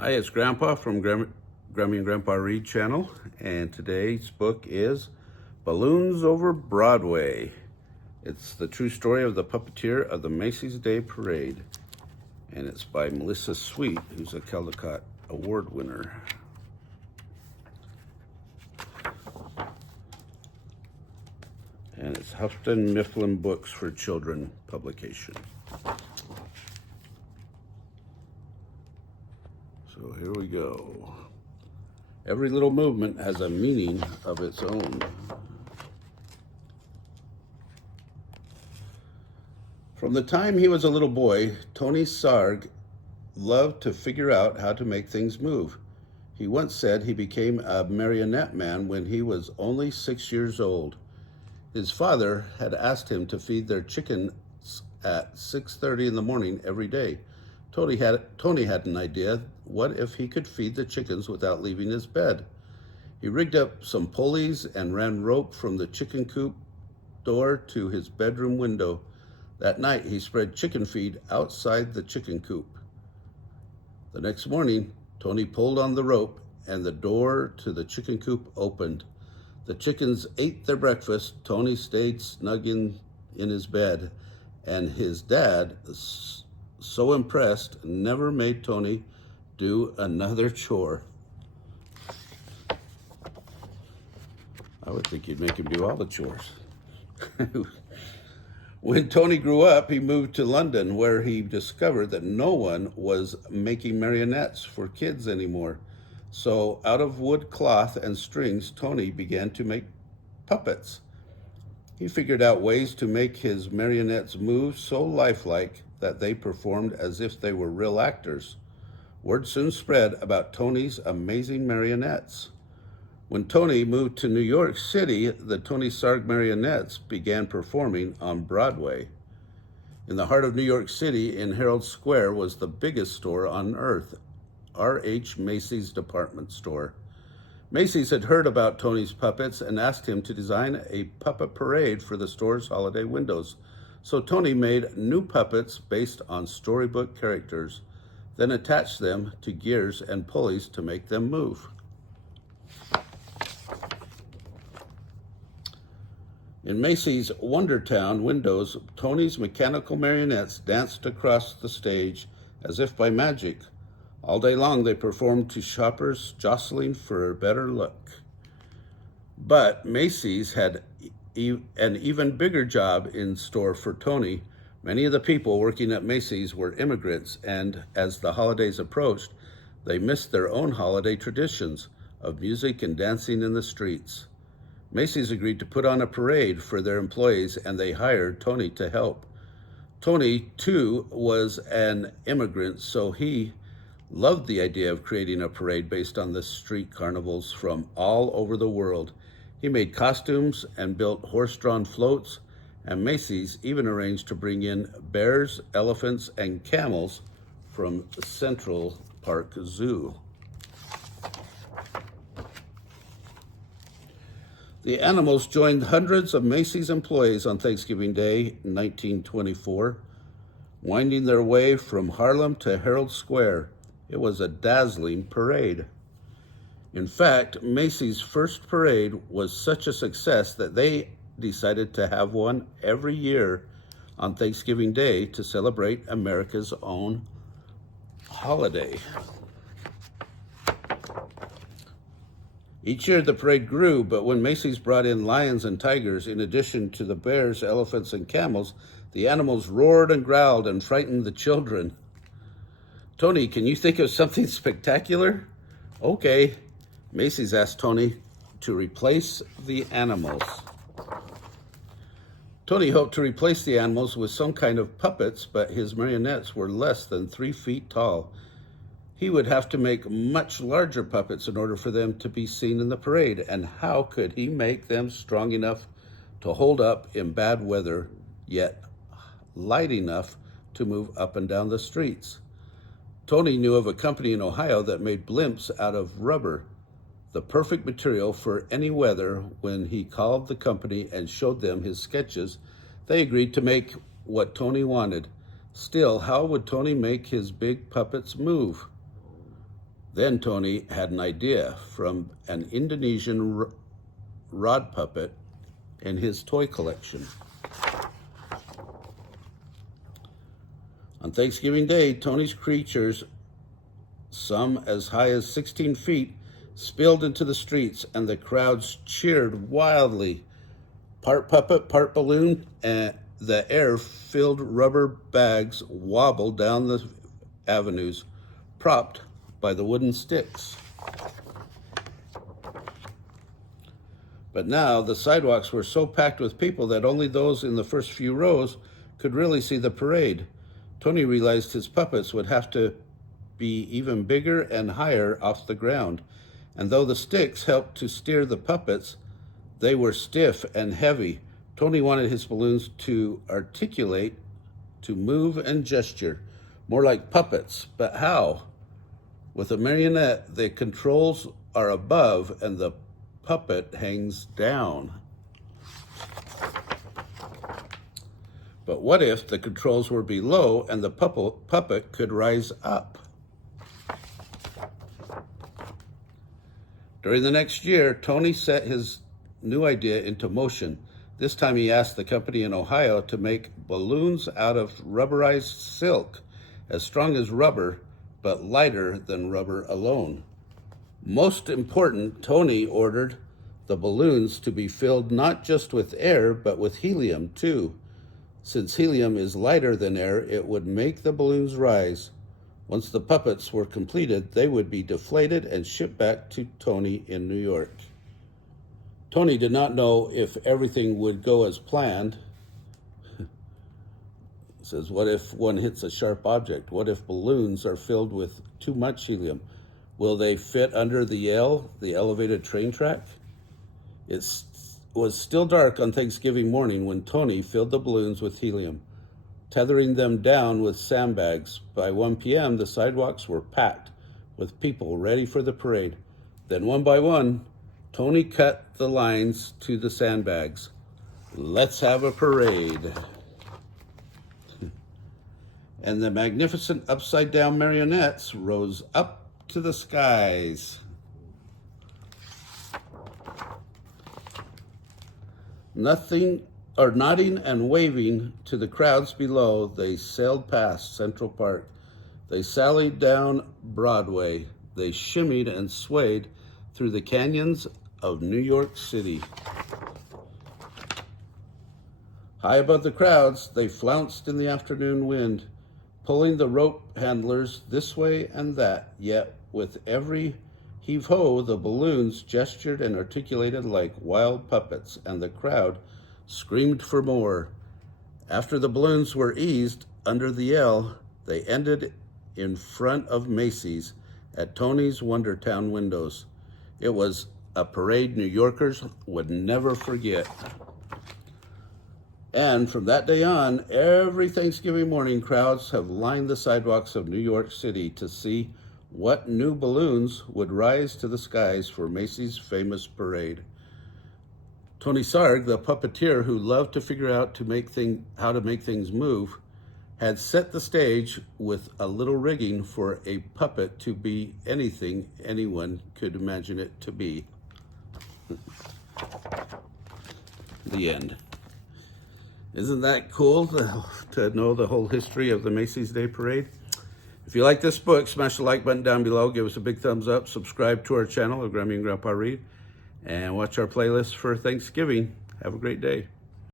Hi, it's Grandpa from Grammy and Grandpa Read channel, and today's book is Balloons Over Broadway. It's the true story of the Puppeteer of the Macy's Day Parade, and it's by Melissa Sweet, who's a Caldecott Award winner. And it's Houghton Mifflin Books for Children publication. So here we go. Every little movement has a meaning of its own. From the time he was a little boy, Tony Sarg loved to figure out how to make things move. He once said he became a marionette man when he was only 6 years old. His father had asked him to feed their chickens at 6:30 in the morning every day. Tony had an idea. What if he could feed the chickens without leaving his bed? He rigged up some pulleys and ran rope from the chicken coop door to his bedroom window. That night, he spread chicken feed outside the chicken coop. The next morning, Tony pulled on the rope and the door to the chicken coop opened. The chickens ate their breakfast. Tony stayed snug in his bed, and his dad, so impressed, never made Tony do another chore. I would think you'd make him do all the chores. When Tony grew up, he moved to London, where he discovered that no one was making marionettes for kids anymore. So out of wood, cloth, and strings, Tony began to make puppets. He figured out ways to make his marionettes move so lifelike that they performed as if they were real actors. Word soon spread about Tony's amazing marionettes. When Tony moved to New York City, the Tony Sarg marionettes began performing on Broadway. In the heart of New York City, in Herald Square, was the biggest store on earth, R.H. Macy's department store. Macy's had heard about Tony's puppets and asked him to design a puppet parade for the store's holiday windows. So Tony made new puppets based on storybook characters, then attached them to gears and pulleys to make them move. In Macy's Wondertown windows, Tony's mechanical marionettes danced across the stage as if by magic. All day long they performed to shoppers jostling for a better look. But Macy's had an even bigger job in store for Tony. Many of the people working at Macy's were immigrants, and as the holidays approached, they missed their own holiday traditions of music and dancing in the streets. Macy's agreed to put on a parade for their employees, and they hired Tony to help. Tony, too, was an immigrant, so he loved the idea of creating a parade based on the street carnivals from all over the world. He made costumes and built horse-drawn floats, and Macy's even arranged to bring in bears, elephants, and camels from Central Park Zoo. The animals joined hundreds of Macy's employees on Thanksgiving Day, 1924, winding their way from Harlem to Herald Square. It was a dazzling parade. In fact, Macy's first parade was such a success that they decided to have one every year on Thanksgiving Day to celebrate America's own holiday. Each year the parade grew, but when Macy's brought in lions and tigers, in addition to the bears, elephants, and camels, the animals roared and growled and frightened the children. Tony, can you think of something spectacular? Okay. Macy's asked Tony to replace the animals. Tony hoped to replace the animals with some kind of puppets, but his marionettes were less than 3 feet tall. He would have to make much larger puppets in order for them to be seen in the parade, and how could he make them strong enough to hold up in bad weather, yet light enough to move up and down the streets? Tony knew of a company in Ohio that made blimps out of rubber, the perfect material for any weather. When he called the company and showed them his sketches, they agreed to make what Tony wanted. Still, how would Tony make his big puppets move? Then Tony had an idea from an Indonesian rod puppet in his toy collection. On Thanksgiving Day, Tony's creatures, some as high as 16 feet, spilled into the streets, and the crowds cheered wildly. Part puppet, part balloon, and the air-filled rubber bags wobbled down the avenues, propped by the wooden sticks. But now the sidewalks were so packed with people that only those in the first few rows could really see the parade. Tony realized his puppets would have to be even bigger and higher off the ground, and though the sticks helped to steer the puppets, they were stiff and heavy. Tony wanted his balloons to articulate, to move and gesture, more like puppets. But how? With a marionette, the controls are above and the puppet hangs down. But what if the controls were below and the puppet could rise up? During the next year, Tony set his new idea into motion. This time he asked the company in Ohio to make balloons out of rubberized silk, as strong as rubber, but lighter than rubber alone. Most important, Tony ordered the balloons to be filled not just with air, but with helium too. Since helium is lighter than air, it would make the balloons rise. Once the puppets were completed, they would be deflated and shipped back to Tony in New York. Tony did not know if everything would go as planned. It says, what if one hits a sharp object? What if balloons are filled with too much helium? Will they fit under the L, the elevated train track? It was still dark on Thanksgiving morning when Tony filled the balloons with helium, tethering them down with sandbags. By 1 p.m., the sidewalks were packed with people ready for the parade. Then one by one, Tony cut the lines to the sandbags. Let's have a parade. And the magnificent upside-down marionettes rose up to the skies. Nodding and waving to the crowds below, they sailed past Central Park. They sallied down Broadway. They shimmied and swayed through the canyons of New York City. High above the crowds, they flounced in the afternoon wind, pulling the rope handlers this way and that. Yet with every heave-ho, the balloons gestured and articulated like wild puppets, and the crowd screamed for more. After the balloons were eased under the L, they ended in front of Macy's at Tony's Wondertown windows. It was a parade New Yorkers would never forget. And from that day on, every Thanksgiving morning, crowds have lined the sidewalks of New York City to see what new balloons would rise to the skies for Macy's famous parade. Tony Sarg, the puppeteer who loved to figure out how to make things move, had set the stage with a little rigging for a puppet to be anything anyone could imagine it to be. The end. Isn't that cool to know the whole history of the Macy's Day Parade? If you like this book, smash the like button down below, give us a big thumbs up, subscribe to our channel of Grammy and Grandpa Read, and watch our playlist for Thanksgiving. Have a great day.